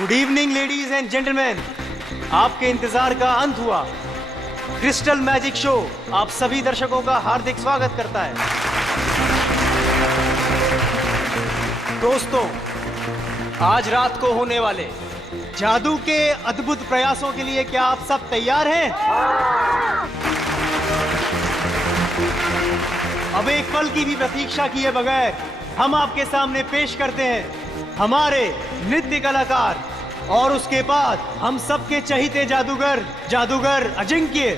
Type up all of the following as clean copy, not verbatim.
Good evening ladies and gentleman, आपके इंतजार का अंत हुआ। क्रिस्टल मैजिक शो आप सभी दर्शकों का हार्दिक स्वागत करता है। दोस्तों, आज रात को होने वाले जादू के अद्भुत प्रयासों के लिए क्या आप सब तैयार हैं? अब एक पल की भी प्रतीक्षा किए बगैर हम आपके सामने पेश करते हैं हमारे नृत्य कलाकार, और उसके बाद हम सबके चहीते जादूगर अजिंक्य।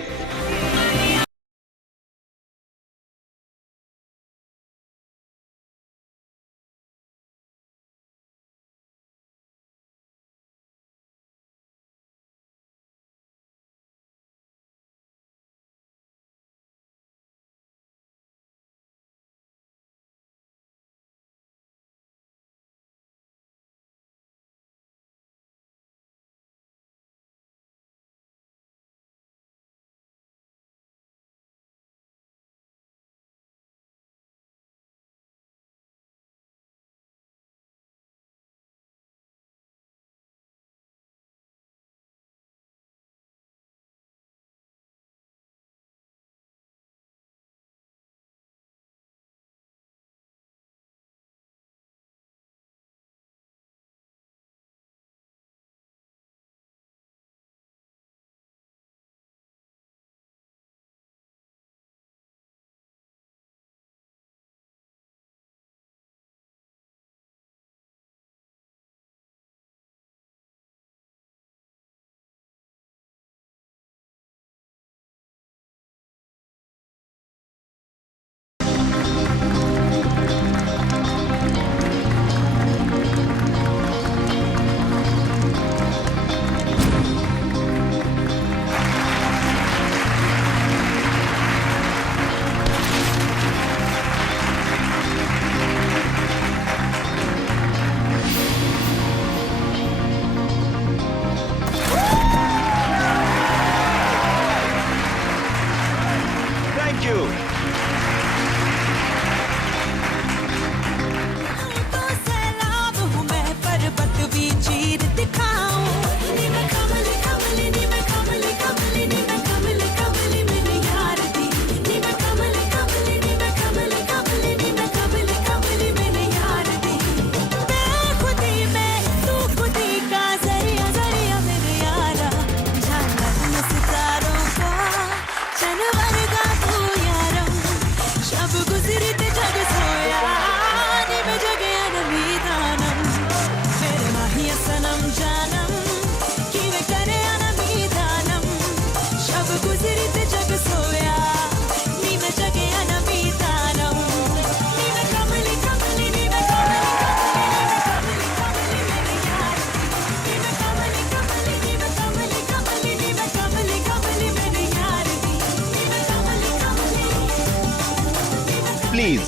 प्लीज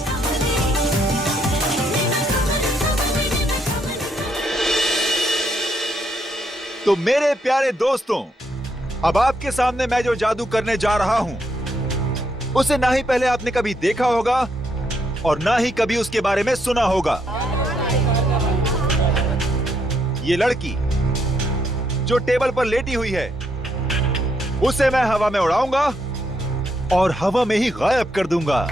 तो मेरे प्यारे दोस्तों, अब आपके सामने मैं जो जादू करने जा रहा हूं उसे ना ही पहले आपने कभी देखा होगा और ना ही कभी उसके बारे में सुना होगा। ये लड़की जो टेबल पर लेटी हुई है उसे मैं हवा में उड़ाऊंगा और हवा में ही गायब कर दूंगा।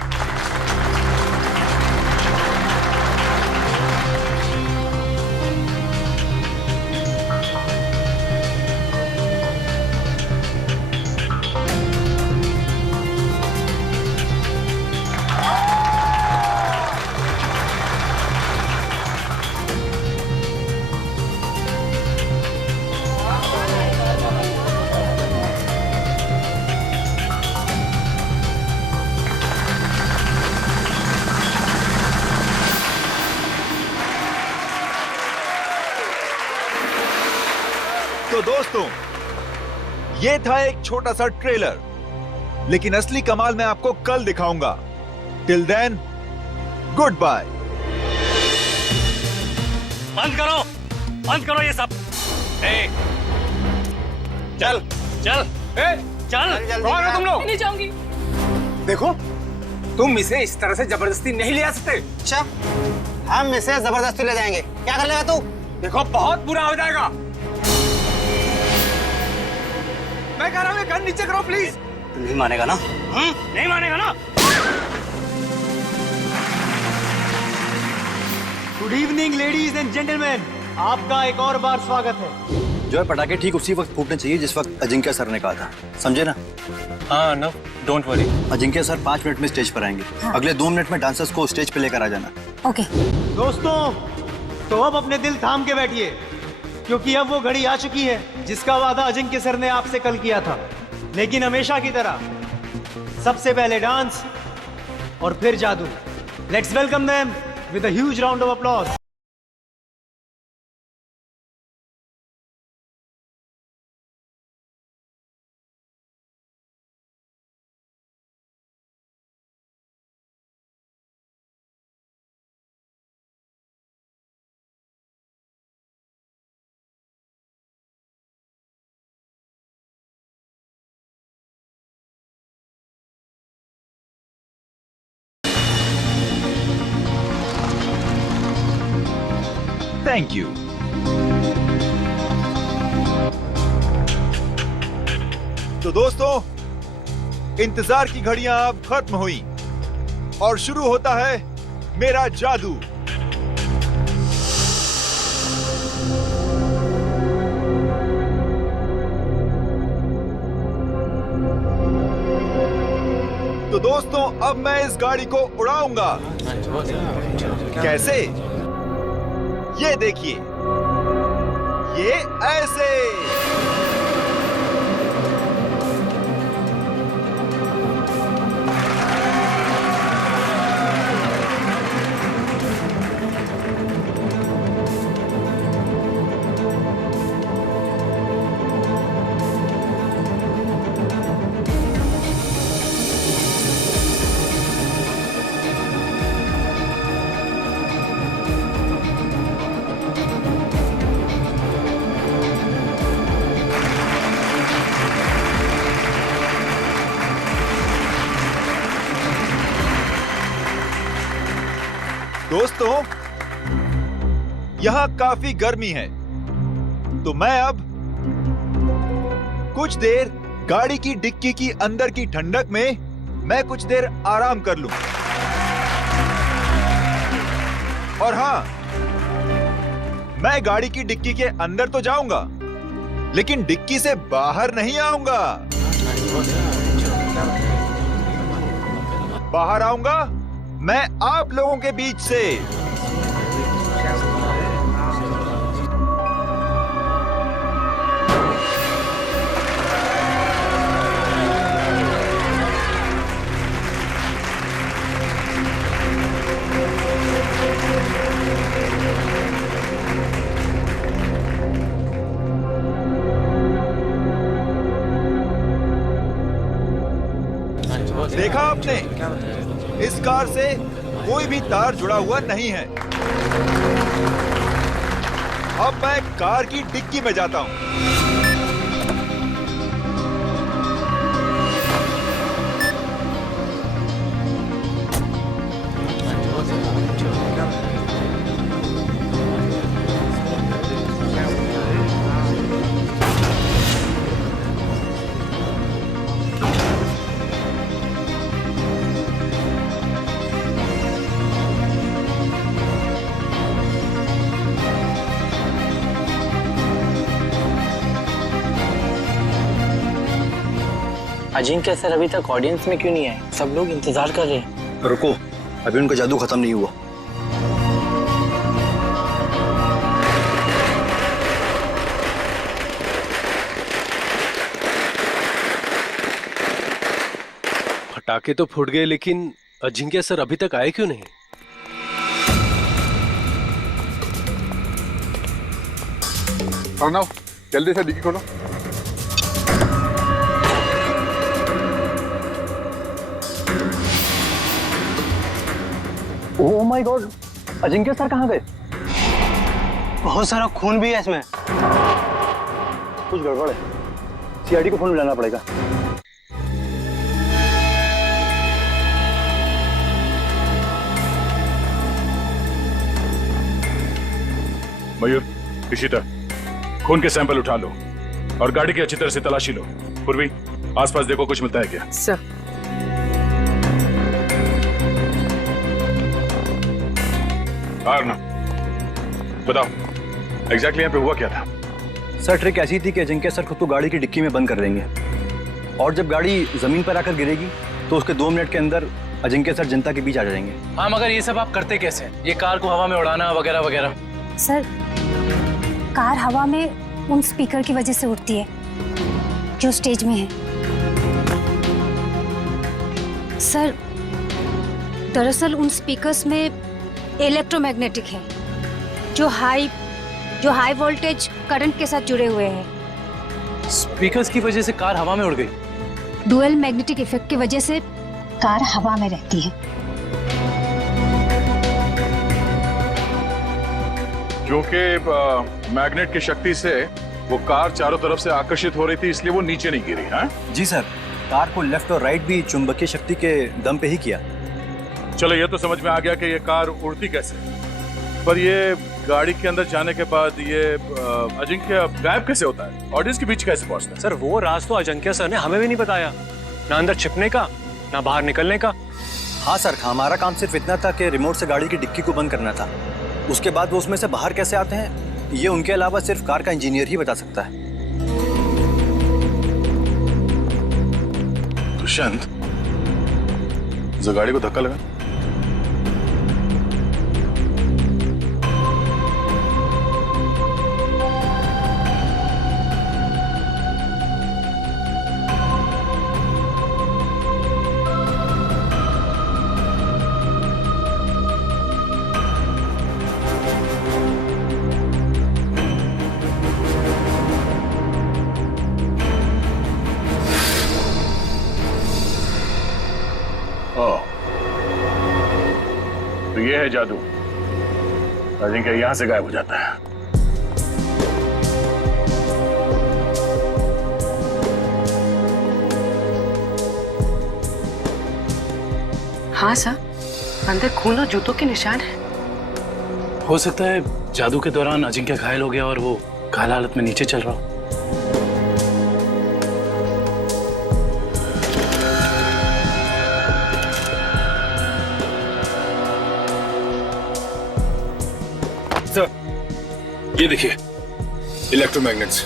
तो दोस्तों, ये था एक छोटा सा ट्रेलर, लेकिन असली कमाल मैं आपको कल दिखाऊंगा। Till then, goodbye. बंद करो ये सब। चल चल चल, कौन हो तुम लोग? नहीं जाऊंगी। देखो, तुम इसे इस तरह से जबरदस्ती नहीं ले आ सकते। अच्छा, हम इसे जबरदस्ती ले जाएंगे। क्या कर लेगा तू? देखो, बहुत बुरा हो जाएगा। मैं कह रहा हूँ ये गन नीचे करो प्लीज। तू नहीं मानेगा ना? नहीं मानेगा ना? Good evening ladies and gentleman, आपका एक और बार स्वागत है। जो है पटाखे ठीक उसी वक्त फूटने चाहिए जिस वक्त अजिंक्य सर ने कहा था, समझे ना? हाँ no, don't worry. Ajinkya sir 5 minute में स्टेज पर आएंगे। अगले 2 मिनट में डांसर्स को स्टेज पे लेकर आ जाना। ओके। दोस्तों, तो अब अपने दिल थाम के बैठिए, क्योंकि अब वो घड़ी आ चुकी है जिसका वादा अजिंक्य सर ने आपसे कल किया था। लेकिन हमेशा की तरह सबसे पहले डांस और फिर जादू। Let's welcome them with a huge round of applause. Thank you. तो दोस्तों, इंतजार की घड़ियां अब खत्म हुई और शुरू होता है मेरा जादू। तो दोस्तों, अब मैं इस गाड़ी को उड़ाऊंगा। कैसे? ये देखिए, ये ऐसे। दोस्तों, यहां काफी गर्मी है, तो मैं अब कुछ देर गाड़ी की डिक्की की अंदर की ठंडक में मैं कुछ देर आराम कर लूं। और हां, मैं गाड़ी की डिक्की के अंदर तो जाऊंगा, लेकिन डिक्की से बाहर नहीं आऊंगा। बाहर आऊंगा मैं आप लोगों के बीच से। देखा आपने, इस कार से कोई भी तार जुड़ा हुआ नहीं है। अब मैं कार की डिक्की में जाता हूं। अजिंक्य सर अभी तक ऑडियंस में क्यों नहीं आए? सब लोग इंतजार कर रहे हैं। रुको, अभी उनका जादू खत्म नहीं हुआ। पटाखे तो फूट गए, लेकिन अजिंक्य सर अभी तक आए क्यों नहीं? प्रणव, जल्दी से डिक्की खोलो। Oh my God, Ajinkya sir कहाँ गए? बहुत सारा खून भी है इसमें। कुछ गड़बड़ है, सीआईडी को फोन मिलाना पड़ेगा। मयूर, इशिता, खून के सैंपल उठा लो और गाड़ी की अच्छी तरह से तलाशी लो। पूर्वी आसपास देखो, कुछ मिलता है क्या? सर ना बताओ एग्जैक्टली यहाँ पे हुआ क्या था? सर ट्रिक ऐसी थी कि अजिंक्य सर खुद को गाड़ी की डिक्की में बंद कर देंगे और जब गाड़ी जमीन पर आकर गिरेगी तो उसके 2 मिनट के अंदर अजिंक्य सर जनता के बीच आ जाएंगे। हाँ, मगर ये सब आप करते कैसे? ये कार को हवा में उड़ाना वगैरह वगैरह। सर कार हवा में उन स्पीकर की वजह से उड़ती है जो स्टेज में है। सर दरअसल उन स्पीकर्स में इलेक्ट्रोमैग्नेटिक है जो हाई वोल्टेज करंट के साथ जुड़े हुए हैं। स्पीकर्स की वजह से कार हवा में उड़ गई। डुअल मैग्नेटिक इफेक्ट की वजह से कार हवा में रहती है। क्योंकि मैग्नेट की शक्ति से वो कार चारों तरफ से आकर्षित हो रही थी, इसलिए वो नीचे नहीं गिरी। हाँ जी सर, कार को लेफ्ट और राइट भी चुंबकीय शक्ति के दम पे ही किया। चलो ये तो समझ में आ गया कि ये कार उड़ती कैसे, पर ये गाड़ी के अंदर जाने के बाद ये अजिंक्य गायब कैसे होता है? ऑडियंस के बीच कैसे पहुंचता है? सर वो राज तो अजिंक्य सर ने हमें भी नहीं बताया, ना अंदर छिपने का ना बाहर निकलने का। हाँ सर, हमारा काम सिर्फ इतना था कि रिमोट से गाड़ी की डिक्की को बंद करना था। उसके बाद वो उसमें से बाहर कैसे आते हैं ये उनके अलावा सिर्फ कार का इंजीनियर ही बता सकता है। दुष्यंत, जो गाड़ी को धक्का लगा, तो ये है जादू। अजिंक्य यहां से गायब हो जाता है। हाँ सर, अंदर खून और जूतों के निशान है। हो सकता है जादू के दौरान अजिंक्य घायल हो गया और वो घायल हालत में नीचे चल रहा हो। सर ये देखिए, इलेक्ट्रोमैग्नेट्स।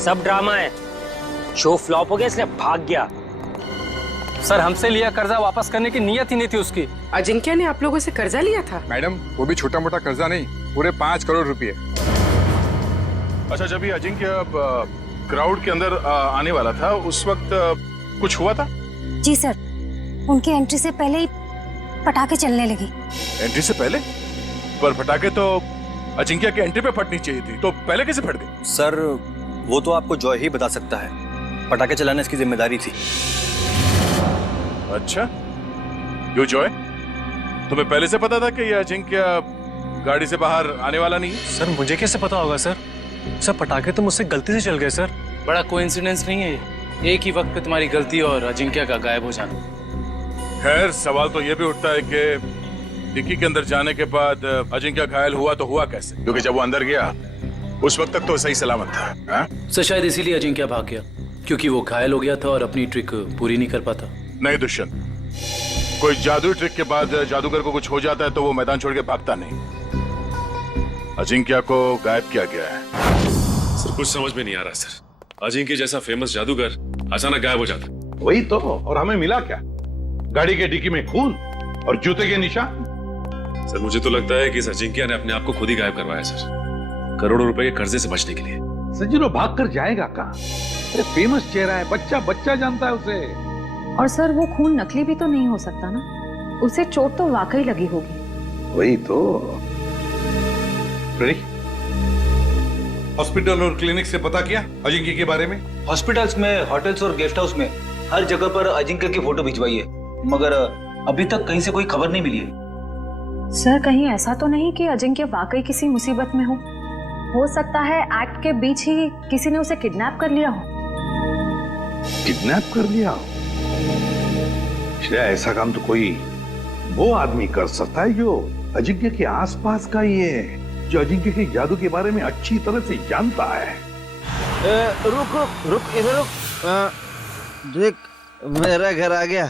सब ड्रामा है, शो फ्लॉप हो गया इसलिए भाग गया। सर हमसे लिया कर्जा वापस करने की नीयत ही नहीं थी उसकी। अजिंक्य ने आप लोगों से कर्जा लिया था? मैडम वो भी छोटा मोटा कर्जा नहीं, पूरे 5 करोड़ रुपए। अच्छा, जब ये अजिंक्य क्राउड के अंदर आने वाला था उस वक्त कुछ हुआ था? जी सर, उनकी एंट्री से पहले ही पटाखे चलने लगी। एंट्री से पहले? पर पटाखे तो अजिंक्य के एंट्री पे फटनी चाहिए थी, तो पहले कैसे फट गई? सर वो तो आपको जॉय ही बता सकता है, पटाखे चलाना इसकी जिम्मेदारी थी। अच्छा, यो जॉय, तुम्हें पहले से पता था कि ये अजिंक्य गाड़ी से बाहर आने वाला नहीं है? सर मुझे कैसे पता होगा सर? सर पटाखे तो मुझसे गलती से चल गए सर। बड़ा कोइंसिडेंस नहीं है ये, एक ही वक्त पे तुम्हारी गलती और अजिंक्य का गायब हो जाना। खैर, सवाल तो ये भी उठता है कि डिक्की के अंदर जाने के बाद अजिंक्य घायल हुआ तो हुआ कैसे? क्योंकि जब वो अंदर गया उस वक्त तक तो सही सलामत था। हाँ? सर शायद इसीलिए अजिंक्य भाग गया, क्योंकि वो घायल हो गया था और अपनी ट्रिक पूरी नहीं कर पाता। नहीं दुष्यंत, कोई जादू ट्रिक के बाद जादूगर को कुछ हो जाता है तो वो मैदान छोड़ के भागता नहीं। अजिंक्य को गायब किया गया है। सर कुछ समझ में नहीं आ रहा सर, अजिंक्य जैसा फेमस जादूगर अचानक गायब हो जाता। वही तो, और हमें मिला क्या? गाड़ी के डिक्की में खून और जूते के निशान। सर मुझे तो लगता है कि इस अजिंक्य ने अपने आप को खुद ही गायब करवाया सर, करोड़ों रुपए के कर्जे से बचने के लिए। सजीरो भाग कर जाएगा कहाँ? फेमस चेहरा है, बच्चा जानता है उसे। और सर वो खून नकली भी तो नहीं हो सकता ना, उसे चोट तो वाकई लगी होगी। वही तो। हॉस्पिटल और क्लिनिक से पता किया अजिंक्य के बारे में? हॉस्पिटल्स में, होटल्स और गेस्ट हाउस में हर जगह पर अजिंक्य की फोटो भिजवाई है, मगर अभी तक कहीं से कोई खबर नहीं मिली है। सर कहीं ऐसा तो नहीं कि अजिंक्य वाकई किसी मुसीबत में हो सकता है एक्ट के बीच ही किसी ने उसे किडनैप कर लिया हो। किडनैप कर लिया हो? ऐसा काम तो कोई वो आदमी कर सकता है जो अजिंक्य के आसपास का ही है, जो अजिंक्य के जादू के बारे में अच्छी तरह से जानता है। रुक इधर रुक। देख मेरा घर आ गया।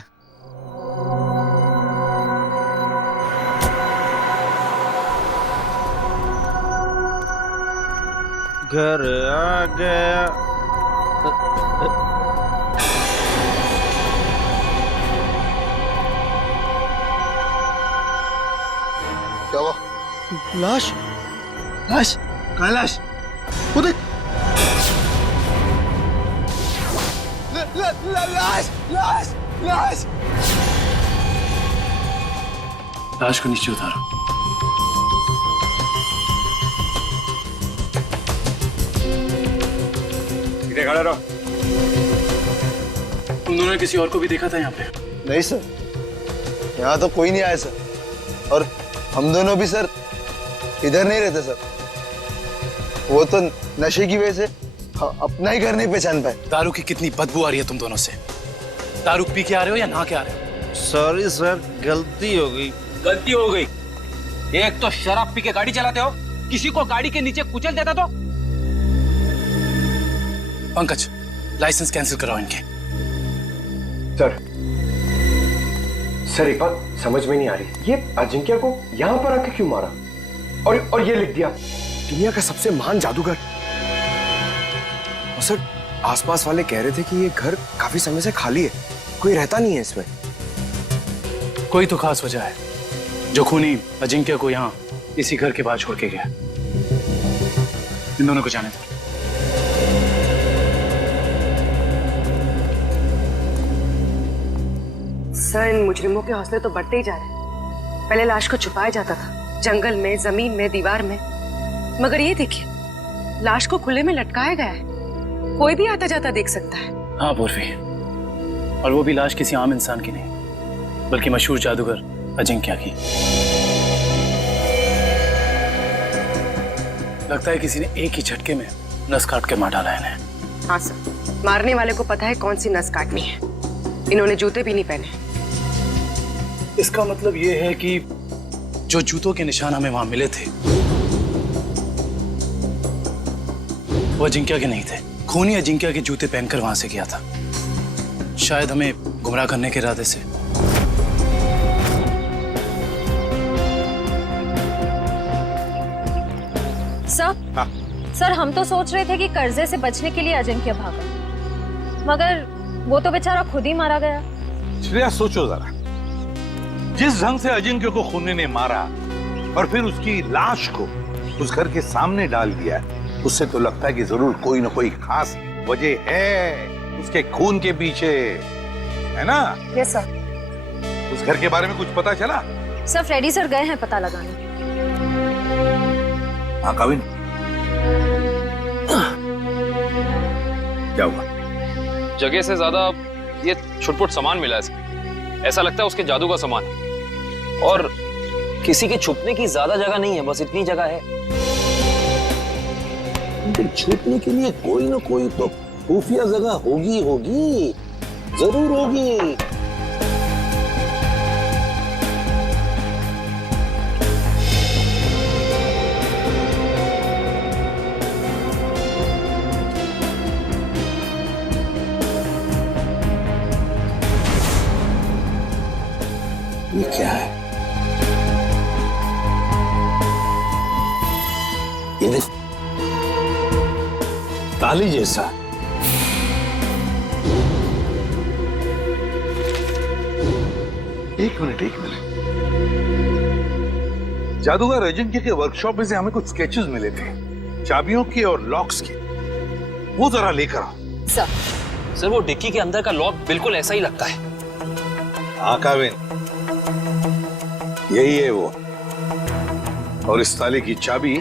घर आ गया। क्या हुआ? लाश लाश कहाँ लाश? वो देख लाश लाश लाश। लाश को नीचे उतारो। इधर खड़े रहो। तुम दोनों ने किसी और को भी देखा था यहाँ पे? नहीं सर, यहाँ तो कोई नहीं आया सर। और हम दोनों भी सर इधर नहीं रहते सर। वो तो नशे की वजह से अपना ही घर नहीं पहचान पाए। दारू की कितनी बदबू आ रही है तुम दोनों से। दारू पी के आ रहे हो या नहा के आ रहे हो? सॉरी सर, गलती हो गई। गलती हो गई? एक तो शराब पी के गाड़ी चलाते हो, किसी को गाड़ी के नीचे कुचल देता तो। पंकज, लाइसेंस कैंसिल कराओ इनके। सर एक बात समझ में नहीं आ रही, ये अजिंक्य को यहाँ पर आके क्यों मारा? और ये लिख दिया दुनिया का सबसे महान जादूगर। और सर आसपास वाले कह रहे थे कि ये घर काफी समय से खाली है, कोई रहता नहीं है इसमें। कोई तो खास वजह है जो खूनी अजिंक्य को यहाँ इसी घर के बाहर छोड़ के गया। इन दोनों को जाने दो। सर, इन मुजरिमों के हौसले तो बढ़ते ही जा रहे हैं। पहले लाश को छुपाया जाता था, जंगल में, जमीन में, दीवार में, मगर ये देखिए लाश को खुले में लटकाया गया है। कोई भी आता जाता देख सकता है। हाँ पूर्वी, और वो भी लाश किसी आम इंसान की नहीं बल्कि मशहूर जादूगर अजिंक्य की। लगता है किसी ने एक ही झटके में नस काट के मार डाला है इन्हें। हाँ सर, मारने वाले को पता है कौन सी नस काटनी है। इन्होंने जूते भी नहीं पहने। इसका मतलब ये है कि जो जूतों के निशान हमें वहां मिले थे वो अजिंक्य के नहीं थे। खूनी अजिंक्य के जूते पहनकर वहां से गया था, शायद हमें गुमराह करने के इरादे से। सर हम तो सोच रहे थे कि कर्जे से बचने के लिए अजिंक्य भागा, मगर वो तो बेचारा खुद ही मारा गया। श्रेया सोचो जरा, जिस ढंग से अजिंक्य को खूनी ने मारा और फिर उसकी लाश को उस घर के सामने डाल दिया, उससे तो लगता है कि जरूर कोई ना कोई खास वजह है उसके खून के पीछे, है ना? Yes sir. उस घर के बारे में कुछ पता चला? सर फ्रेडी सर गए हैं पता लगाने। हाँ कविन, क्या हुआ? जगह से ज्यादा ये छुटपुट सामान मिला है। ऐसा लगता है उसके जादू का सामान है। और किसी के छुपने की ज्यादा जगह नहीं है, बस इतनी जगह है। छुपने के लिए कोई ना कोई तो खुफिया जगह होगी, जरूर होगी। ये क्या है? ये ताली जैसा। एक मिनट। जादूगर अजिंक्य के वर्कशॉप में से हमें कुछ स्केचेस मिले थे, चाबियों के और लॉक्स के। वो जरा लेकर आओ। सर वो डिक्की के अंदर का लॉक बिल्कुल ऐसा ही लगता है। हाँ काविन, यही है वो। और इस ताले की चाबी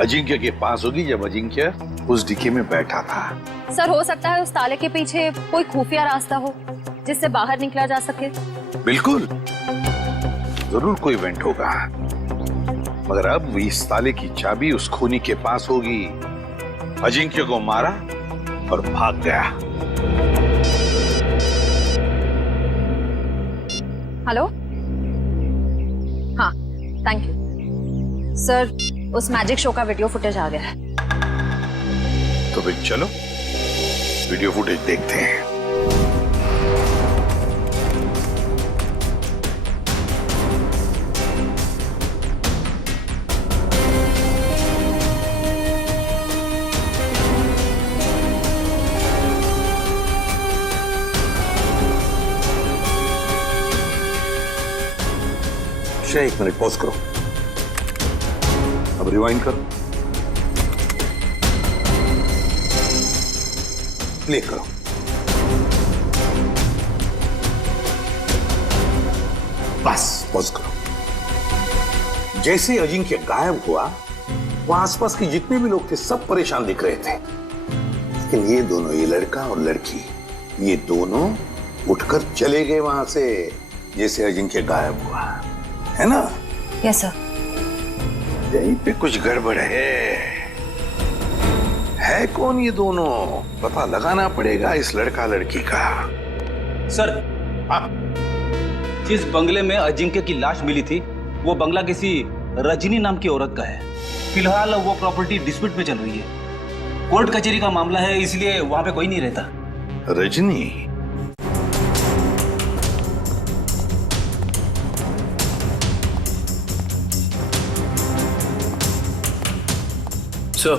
अजिंक्य के पास होगी जब अजिंक्य उस डिक्की में बैठा था। सर हो सकता है उस ताले के पीछे कोई खुफिया रास्ता हो जिससे बाहर निकला जा सके। बिल्कुल, जरूर कोई वेंट होगा, मगर अब इस ताले की चाबी उस खूनी के पास होगी। अजिंक्य को मारा और भाग गया। हेलो, हाँ थैंक यू सर। उस मैजिक शो का वीडियो फुटेज आ गया है। तो फिर चलो वीडियो फुटेज देखते हैं। एक मिनट पॉज करो, अब रिवाइंड करो, प्ले करो। बस पॉज करो। जैसे अजिंक्य गायब हुआ, वहां आसपास के जितने भी लोग थे सब परेशान दिख रहे थे, लेकिन ये दोनों, ये लड़का और लड़की, ये दोनों उठकर चले गए वहां से जैसे अजिंक्य गायब हुआ, है ना? Yes sir. यहीं पे कुछ गड़बड़ है कौन ये दोनों? पता लगाना पड़ेगा इस लड़का लड़की का। सर, जिस बंगले में अजिंक्य की लाश मिली थी, वो बंगला किसी रजनी नाम की औरत का है। फिलहाल वो प्रॉपर्टी डिस्प्यूट में चल रही है, कोर्ट कचहरी का मामला है, इसलिए वहां पे कोई नहीं रहता। रजनी? सर,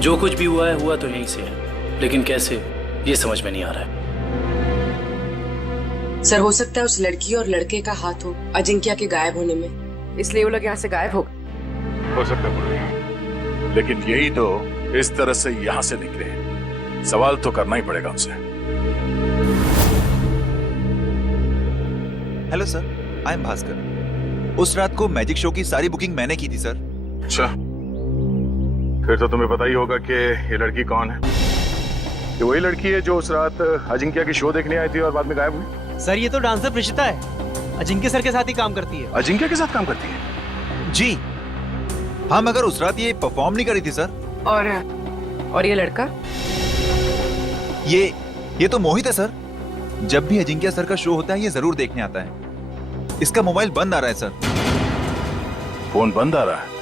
जो कुछ भी हुआ है हुआ तो यहीं से है, लेकिन कैसे ये समझ में नहीं आ रहा है। सर, हो सकता है उस लड़की और लड़के का हाथ हो अजिंक्य के गायब होने में, इसलिए वो लोग यहाँ से गायब हो सकता है, लेकिन यही तो इस तरह से यहाँ से निकले, सवाल तो करना ही पड़ेगा उनसे। Hello sir, I am Bhaskar. उस रात को मैजिक शो की सारी बुकिंग मैंने की थी सर। अच्छा, फिर तो तुम्हें पता ही होगा कि ये लड़की कौन है। ये वही लड़की है जो उस रात अजिंक्य की शो देखने आई थी और बाद में गायब हुई। सर, ये तो डांसर प्रिशिता है, अजिंक्य सर के साथ ही काम करती है। अजिंक्य के साथ काम करती है? जी हाँ, मगर उस रात ये परफॉर्म नहीं करी थी सर। और ये लड़का? ये तो मोहित है सर। जब भी अजिंक्य सर का शो होता है ये जरूर देखने आता है। इसका मोबाइल बंद आ रहा है सर। फोन बंद आ रहा है?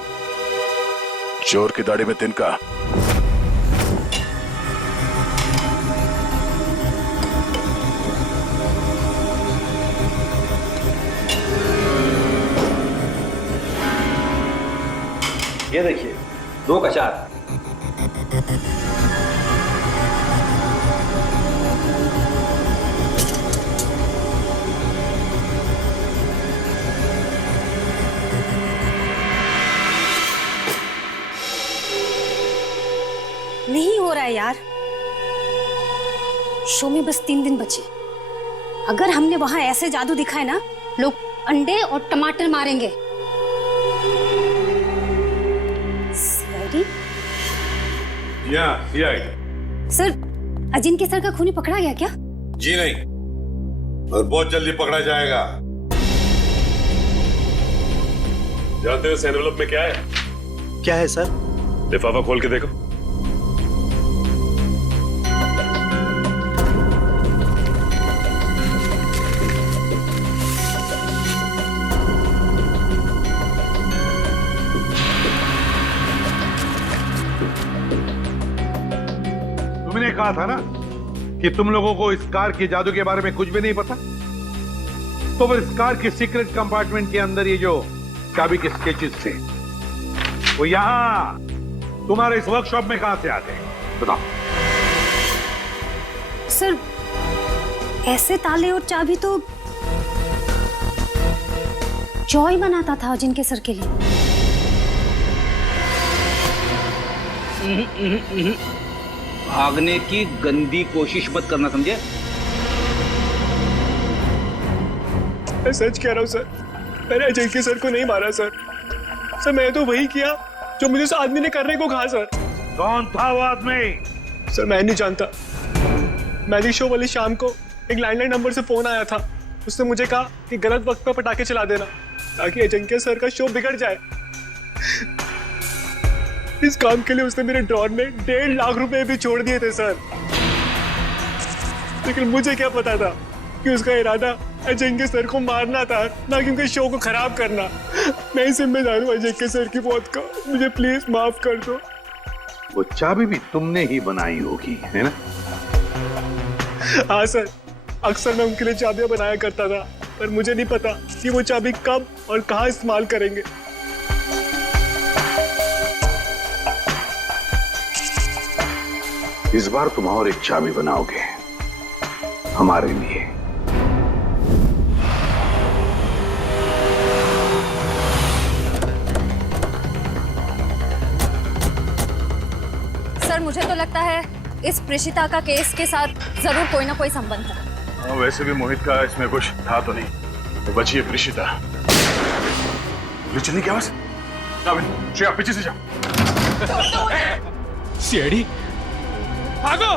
चोर की दाढ़ी में तिनका। ये देखिए, 2 का 4। नहीं हो रहा है यार, शो में बस 3 दिन बचे। अगर हमने वहां ऐसे जादू दिखाए ना, लोग अंडे और टमाटर मारेंगे। सीआईडी? सर, अजिंक्य सर का खूनी पकड़ा गया क्या? जी नहीं, और बहुत जल्दी पकड़ा जाएगा। जानते हो इस एनवेलप में क्या है? क्या है सर? लिफाफा खोल के देखो। तुमने कहा था ना कि तुम लोगों को इस कार के जादू के बारे में कुछ भी नहीं पता, तो फिर इस कार के सीक्रेट कंपार्टमेंट के अंदर ये जो चाबी के स्केचेस थे, वो यहां तुम्हारे इस वर्कशॉप में कहां से आते हैं? बताओ। सर, ऐसे ताले और चाबी तो जॉय बनाता था अजिंक्य सर के लिए। भागने की गंदी कोशिश मत करना, समझे? मैं सच कह रहा हूँ सर, मैंने अजिंक्य सर को नहीं मारा सर। सर, मैं तो वही किया जो मुझे उस आदमी ने करने को कहा सर। कौन था वो आदमी? सर, मैं नहीं जानता। मैजिक शो वाली शाम को एक लैंडलाइन नंबर से फोन आया था। उसने मुझे कहा कि गलत वक्त पर पटाखे चला देना ताकि अजिंक्य सर का शो बिगड़ जाए। इस काम के लिए उसने मेरे ड्रॉर में 1.5 लाख रुपए भी छोड़ दिए थे सर। लेकिन मुझे क्या पता था कि उसका इरादा अजिंक्य सर को मारना था, ना कि उनके शो को खराब करना। मैं जिम्मेदार हूँ अजिंक्य सर की मौत का, मुझे प्लीज माफ कर दो। वो चाबी भी तुमने ही बनाई होगी, है ना? हाँ सर, अक्सर मैं उनके लिए चाबियां बनाया करता था, पर मुझे नहीं पता कि वो चाबी कब और कहाँ इस्तेमाल करेंगे। इस बार तुम और एक चाबी बनाओगे हमारे लिए। सर मुझे तो लगता है इस प्रेषिता का केस के साथ जरूर कोई ना कोई संबंध है। वैसे भी मोहित का इसमें कुछ था तो नहीं, तो बची है प्रेषिता। चलने की आवाज। श्रेया पीछे से जाओ। सीआईडी भागो।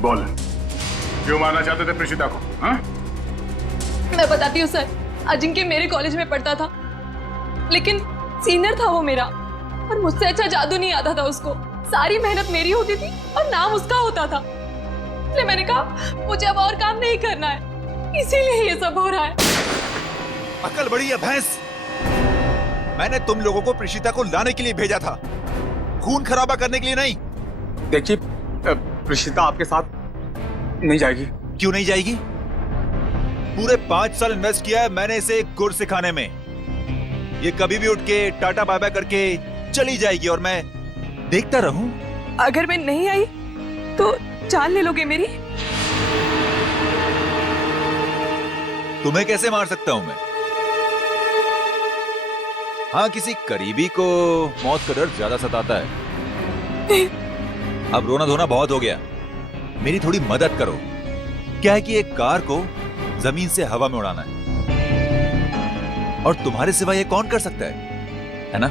बोल, क्यों मारना चाहते थे प्रेषिता को? हाँ? मैं बताती हूँ सर, अजिंक्य मेरे कॉलेज में पढ़ता था, लेकिन सीनियर था वो मेरा, और मुझसे अच्छा जादू नहीं आता था उसको। सारी मेहनत मेरी होती थी और नाम उसका होता था। इसलिए मैंने कहा मुझे अब और काम नहीं करना है, इसीलिए ये सब हो रहा है। अकल बड़ी है भैंस। मैंने तुम लोगों को प्रेषिता को लाने के लिए भेजा था, खून खराबा करने के लिए नहीं। देखिए, प्रेषिता आपके साथ नहीं जाएगी। क्यों नहीं जाएगी? पूरे 5 साल इन्वेस्ट किया है मैंने इसे गुर सिखाने में। ये कभी भी उठ के टाटा बाय बाय करके चली जाएगी और मैं देखता रहूं। अगर मैं नहीं आई तो जान ले लोगे मेरी? तुम्हें कैसे मार सकता हूं मैं? हाँ, किसी करीबी को मौत का डर ज्यादा सताता है। अब रोना धोना बहुत हो गया, मेरी थोड़ी मदद करो। क्या है कि एक कार को जमीन से हवा में उड़ाना है, और तुम्हारे सिवा ये कौन कर सकता है ना?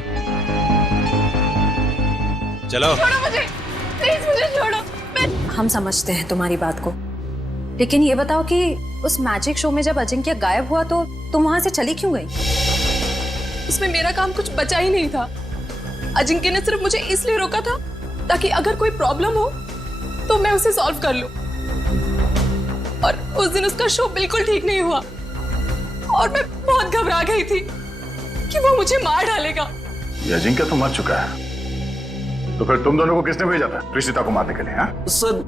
चलो। छोड़ो मुझे, प्लीज मुझे छोड़ो। हम समझते हैं तुम्हारी बात को, लेकिन ये बताओ कि उस मैजिक शो में जब अजिंक्य गायब हुआ तो तुम वहां से चली क्यों गई? उसमें मेरा काम कुछ बचा ही नहीं था। अजिंक्य ने सिर्फ मुझे इसलिए रोका था ताकि अगर कोई प्रॉब्लम हो तो मैं उसे सॉल्व कर लूं। और उस दिन उसका शो बिल्कुल ठीक नहीं हुआ और मैं बहुत घबरा गई थी कि वो मुझे मार डालेगा। ये अजिंक्य तो मर चुका है, तो फिर तुम दोनों को किसने भेजा था प्रेषिता को मारने के लिए? हाँ? सर,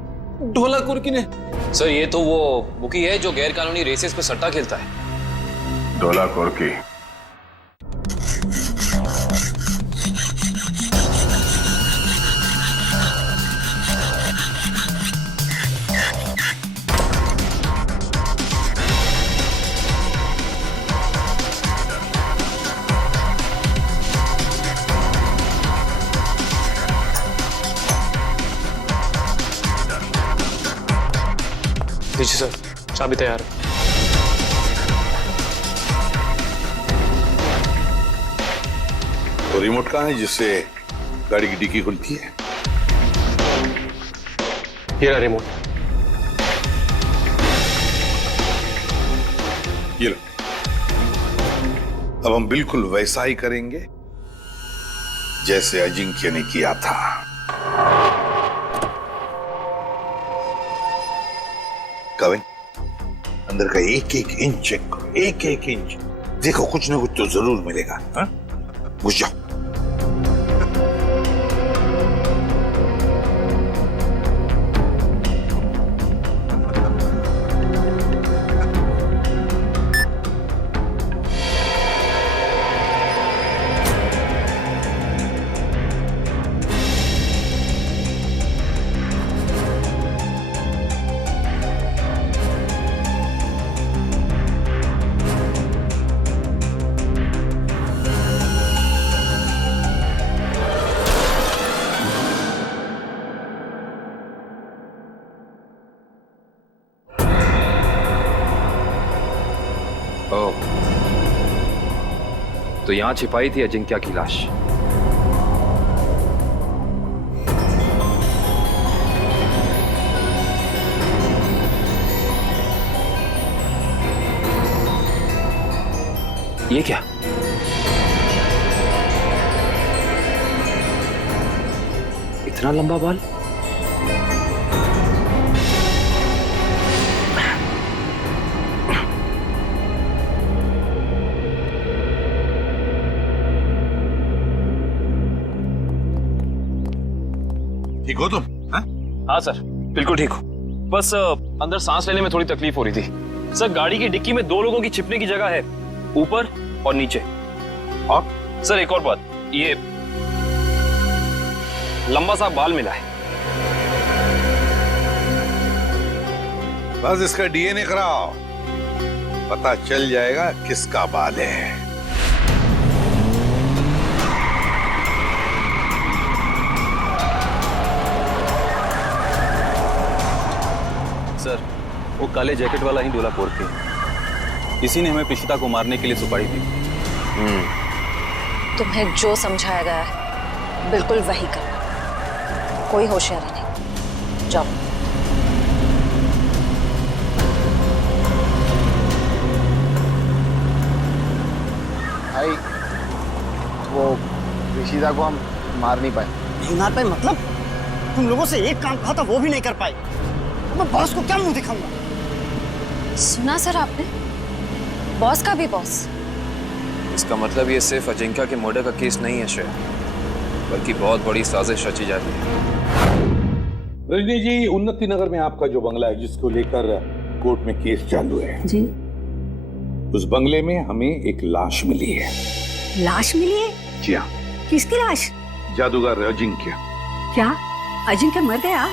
ढोला कुर्की ने। सर, ये तो वो बुकी है जो गैर कानूनी रेसेस पे सट्टा खेलता है। ढोला कुर्की? जी सर, चाबी तैयार है। तो रिमोट कहाँ है जिससे गाड़ी की डिक्की खुलती है? ये रहा रिमोट। ये लो। अब हम बिल्कुल वैसा ही करेंगे जैसे अजिंक्य ने किया था। कविन, अंदर का एक एक इंच चेक करो, एक एक इंच। देखो, कुछ ना कुछ तो जरूर मिलेगा। हाँ? घुस जाओ। तो यहां छिपाई थी अजिंक्य की लाश। ये क्या? इतना लंबा बाल? ठीक हो तुम? हाँ सर, बिल्कुल ठीक हो। बस अंदर सांस लेने में थोड़ी तकलीफ हो रही थी। सर गाड़ी की डिक्की में 2 लोगों की छिपने की जगह है, ऊपर और नीचे। और सर एक और बात, ये लंबा सा बाल मिला है। बस इसका डीएनए कराओ, पता चल जाएगा किसका बाल है। सर वो काले जैकेट वाला ही डोला पोर थे, इसी ने हमें प्रीशिता को मारने के लिए सुपारी दी। तुम्हें जो समझाया गया है बिल्कुल वही करना, कोई होशियारी नहीं। जाओ। भाई वो ऋषिता को हम मार नहीं पाए। नहीं मार पाए मतलब? तुम लोगों से एक काम कहा था वो भी नहीं कर पाए। मैं बॉस को क्या मुंह दिखाऊंगा? सुना सर आपने, बॉस का भी बॉस। इसका मतलब ये सिर्फ अजिंक्य के मर्डर का केस नहीं है श्रेया, बल्कि बहुत बड़ी साजिश रची जा रही है। रजनी जी, उन्नति नगर में आपका जो बंगला है जिसको लेकर कोर्ट में केस चालू है जी, उस बंगले में हमें एक लाश मिली है। लाश मिली है? जी हाँ। किसकी लाश? जादूगर अजिंक्य। क्या अजिंक्य मर गया?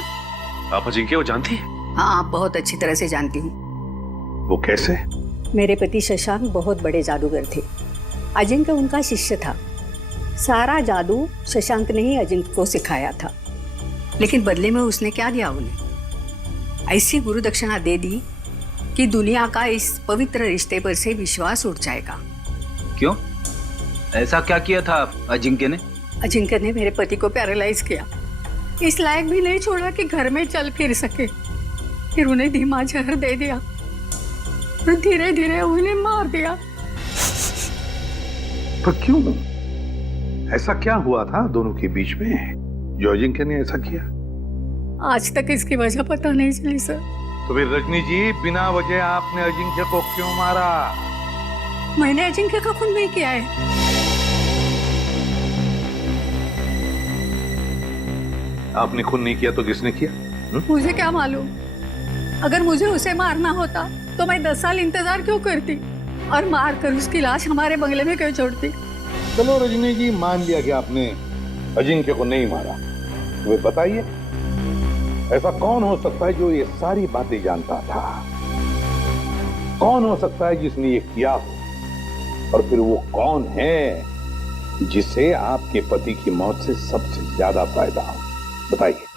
आप अजिंक्य को जानती हैं? हाँ, बहुत अच्छी तरह से जानती हूँ। वो कैसे? मेरे पति शशांक बहुत बड़े जादूगर थे, अजिंक्य उनका शिष्य था। सारा जादू शशांक ने ही अजिंक्य को सिखाया था, लेकिन बदले में उसने क्या दिया उन्हें? ऐसी गुरु दक्षिणा दे दी कि दुनिया का इस पवित्र रिश्ते पर से विश्वास उठ जाएगा। क्यों? ऐसा क्या किया था अजिंक्य ने? अजिंक्य ने मेरे पति को पैरालाइज किया, इस लायक भी नहीं छोड़ा कि घर में चल फिर सके। फिर उन्हें धीमा जहर दे दिया और धीरे धीरे उन्हें मार दिया। पर क्यों? ऐसा क्या हुआ था दोनों के बीच में जो अजिंक्य ने ऐसा किया? आज तक इसकी वजह पता नहीं चली सर। तो फिर रजनी जी, बिना वजह आपने अजिंक्य को क्यों मारा? मैंने अजिंक्य का खून नहीं किया है। आपने खून नहीं किया तो किसने किया? मुझे क्या मालूम? अगर मुझे उसे मारना होता तो मैं 10 साल इंतजार क्यों करती और मार कर उसकी लाश हमारे बंगले में क्यों छोड़ती? चलो रजनी जी, मान लिया कि आपने अजिंक्य को नहीं मारा, तो बताइए ऐसा कौन हो सकता है जो ये सारी बातें जानता था? कौन हो सकता है जिसने ये किया हो? और फिर वो कौन है जिसे आपके पति की मौत से सबसे ज्यादा फायदा हो? बताइए।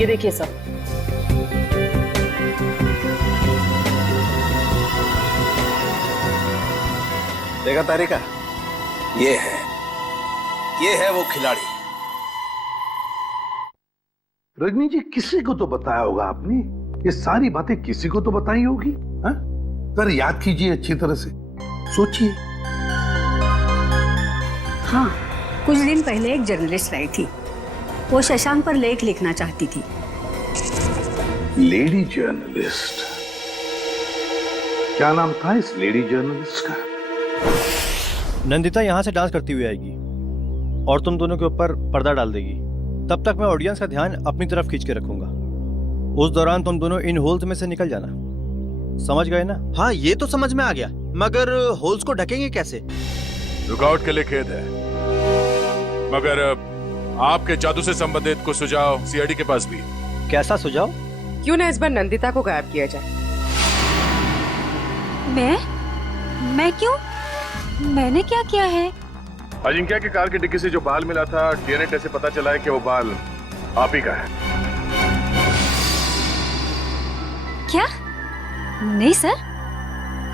ये देखिए सर, देखा तारिका? ये है वो खिलाड़ी। रजनी जी, किसी को तो बताया होगा आपने, ये सारी बातें किसी को तो बताई होगी। हाँ? पर याद कीजिए अच्छी तरह से, सोचिए। हाँ, कुछ दिन पहले एक जर्नलिस्ट आई थी, वो शशांक पर लेख लिखना चाहती थी। Lady journalist? क्या नाम था इस लेडी जर्नलिस्ट का? नंदिता यहाँ से डांस करती हुई आएगी और तुम दोनों के ऊपर पर्दा डाल देगी। तब तक मैं ऑडियंस का ध्यान अपनी तरफ खींच के रखूंगा। उस दौरान तुम दोनों इन होल्स में से निकल जाना। समझ गए ना? हाँ, ये तो समझ में आ गया, मगर होल्स को ढकेंगे कैसे? रुकावट के लिए खेद है, मगर आपके जादू से संबंधित कुछ सुझाव सीआईडी के पास भी। कैसा सुझाव? क्यों ना इस बार नंदिता को गायब किया जाए? मैं क्यों? मैंने क्या किया है? अजिंक्य की कार की डिक्की से जो बाल मिला था, डीएनए टेस्ट से पता चला है कि वो बाल आप ही का है। क्या? नहीं सर,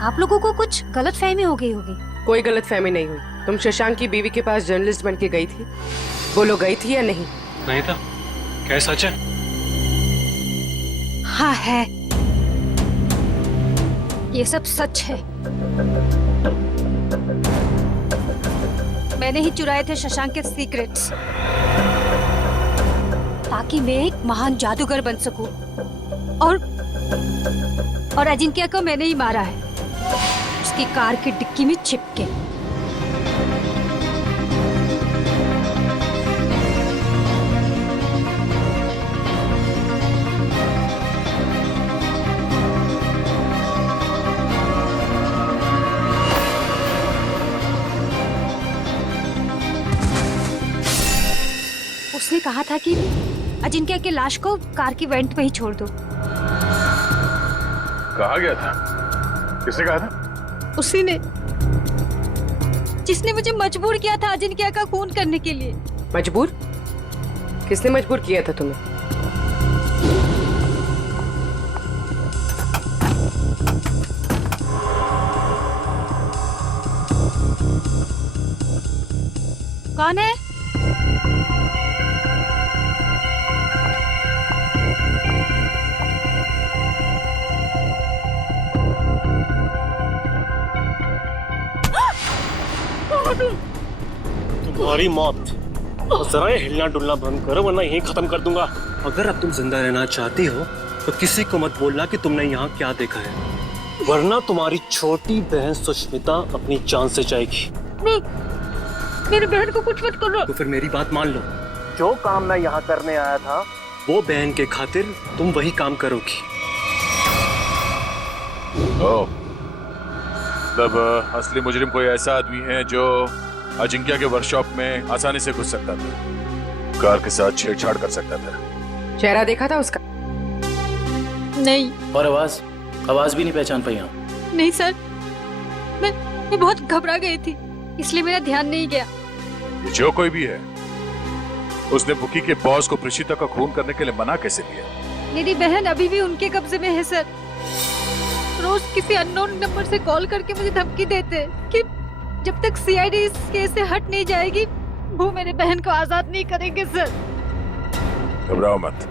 आप लोगों को कुछ गलत फहमी हो गई होगी। कोई गलत फहमी नहीं हुई। तुम शशांक की बीवी के पास जर्नलिस्ट बन के गई थी, बोलो गई थी या नहीं? नहीं था। क्या सच है? हाँ है, ये सब सच है। मैंने ही चुराए थे शशांक के सीक्रेट्स, ताकि मैं एक महान जादूगर बन सकूं। और अजिंक्य को मैंने ही मारा है, उसकी कार की डिक्की में छिप के। उसने कहा था कि अजिंक्य के लाश को कार की वेंट में ही छोड़ दो। कहा गया था? किसने कहा था? उसी ने, जिसने मुझे मजबूर किया था अजिंक्य का खून करने के लिए। मजबूर? किसने मजबूर किया था तुम्हें? कौन है? तुम्हारी मौत। जरा हिलना डुलना बंद करो वरना यहीं खत्म कर दूंगा। अगर अब तुम जिंदा रहना चाहती हो तो किसी को मत बोलना कि तुमने यहाँ क्या देखा है, वरना तुम्हारी छोटी बहन सुष्मिता अपनी जान से जाएगी। नहीं, मेरी बहन को कुछ मत करो। तो फिर मेरी बात मान लो, जो काम मैं यहाँ करने आया था वो बहन के खातिर तुम वही काम करोगी। तब असली मुजरिम कोई ऐसा आदमी है जो अजिंक्य के वर्कशॉप में आसानी से घुस सकता था, कार के साथ छेड़छाड़ कर सकता था। चेहरा देखा था उसका? नहीं। और आवाज भी नहीं पहचान पाई आप? नहीं सर, मैं बहुत घबरा गई थी, इसलिए मेरा ध्यान नहीं गया। जो कोई भी है, उसने बुकी के बॉस को प्रीशिता का खून करने के लिए मना कैसे किया? मेरी बहन अभी भी उनके कब्जे में है सर। रोज किसी अननोन नंबर से कॉल करके मुझे धमकी देते कि जब तक सीआईडी इस केस से हट नहीं जाएगी वो मेरे बहन को आजाद नहीं करेंगे सर। घबराओ मत,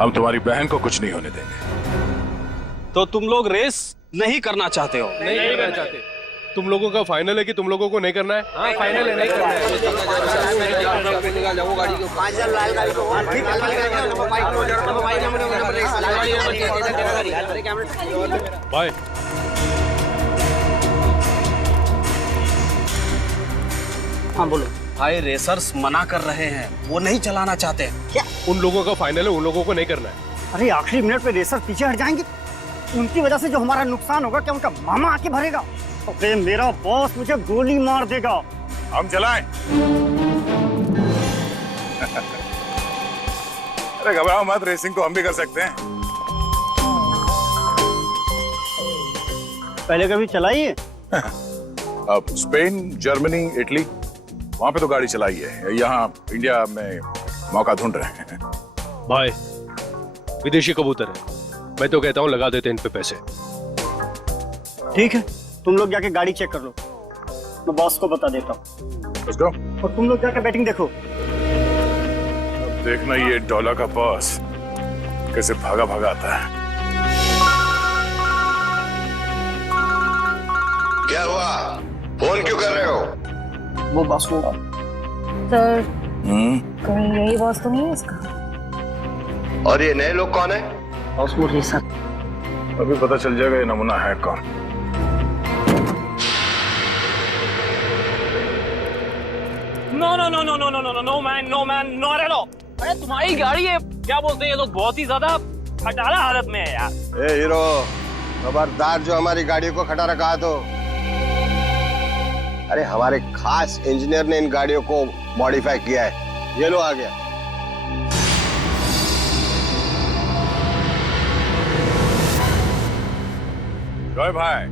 हम तुम्हारी बहन को कुछ नहीं होने देंगे। तो तुम लोग रेस नहीं करना चाहते हो? नहीं करना चाहते। तुम लोगों का फाइनल है कि तुम लोगों को नहीं करना है? हाँ फाइनल है, नहीं करना है। बाय। हाँ बोलो। भाई रेसर्स मना कर रहे हैं, वो नहीं चलाना चाहते। क्या? उन लोगों का फाइनल है, उन लोगों को नहीं करना है। अरे आखिरी मिनट पे रेसर पीछे हट जाएंगे, उनकी वजह से जो हमारा नुकसान होगा क्या उनका मामा आके भरेगा? अबे मेरा बॉस मुझे गोली मार देगा। हम चलाएं? अरे घबराओ मत, रेसिंग तो हम भी कर सकते हैं। पहले कभी चलाइए? अब स्पेन, जर्मनी, इटली, वहां पे तो गाड़ी चलाई है, यहाँ इंडिया में मौका ढूंढ रहे हैं। भाई विदेशी कबूतर है, मैं तो कहता हूँ लगा देते इन पे पैसे। ठीक है, तुम लोग जाके गाड़ी चेक कर लो, मैं बॉस को बता देता हूँ। Let's go। और तुम लोग जाके बैटिंग देखो। अब देखना ये डॉलर का बॉस कैसे भागा भागा आता है। क्या हुआ? फोन क्यों कर रहे हो? वो बॉस को। सर कहीं यही बॉस तो नहीं है इसका? और ये नए लोग कौन है? बॉस वो रेसर। अभी पता चल जाएगा ये नमूना है कौन। No no no no no no no no man, no man, not at all. अरे तुम्हारी गाड़ी है, क्या बोलते हैं ये लोग, बहुत ही ज्यादा खटारा हालत में है यार। ए हीरो, खबरदार जो हमारी गाड़ी को खटारा कहा तो। अरे हमारे खास इंजीनियर ने इन गाड़ियों को मॉडिफाई किया है। ये लो आ गया। जॉय भाई,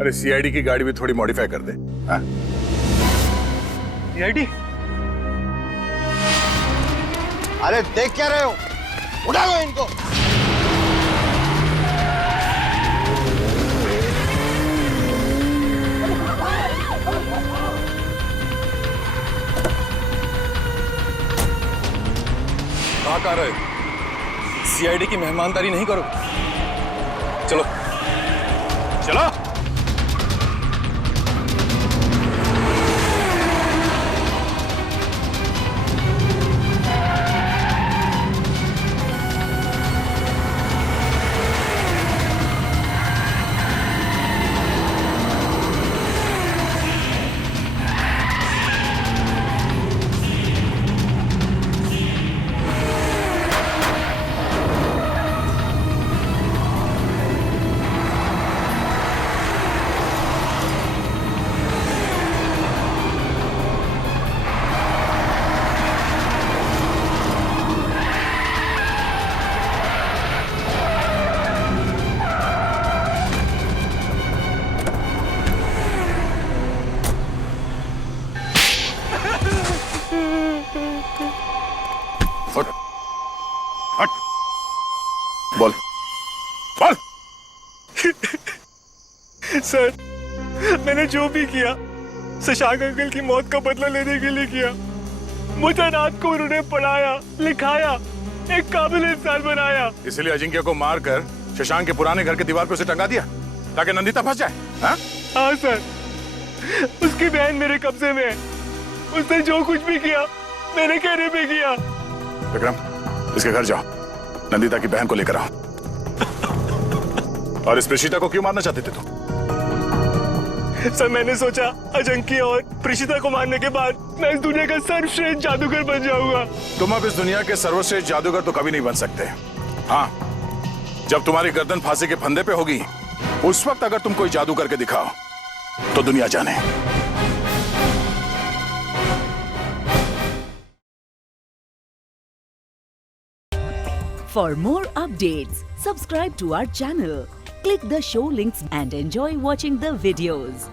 अरे सीआईडी की गाड़ी भी थोड़ी मॉडिफाई कर दे। हाँ? सीआईडी? अरे देख क्या रहे हो, उठाओ इनको। कलाकार है, सीआईडी की मेहमानदारी नहीं करो। चलो चलो। बोल बोल। सर, मैंने जो भी किया शशांक अंकल की मौत का बदला लेने के लिए किया। मुझे रात को उन्होंने पढ़ाया, लिखाया, एक काबिल इंसान बनाया। इसलिए अजिंक्य को मारकर शशांक के पुराने घर के दीवार पे उसे टंगा दिया ताकि नंदिता फंस जाए। हाँ सर, उसकी बहन मेरे कब्जे में है। उसने जो कुछ भी किया मेरे कहने पे किया। विक्रम, इसके घर जाओ, नंदिता की बहन को लेकर आओ। और इस प्रेषिता को क्यों मारना चाहते थे तुम? सर, मैंने सोचा अजंकी और प्रेषिता को मारने के बाद मैं इस दुनिया का सर्वश्रेष्ठ जादूगर बन जाऊंगा। तुम अब इस दुनिया के सर्वश्रेष्ठ जादूगर तो कभी नहीं बन सकते। हाँ, जब तुम्हारी गर्दन फांसी के फंदे पे होगी, उस वक्त अगर तुम कोई जादू करके दिखाओ तो दुनिया जाने। For more updates, subscribe to our channel, click the show links and enjoy watching the videos.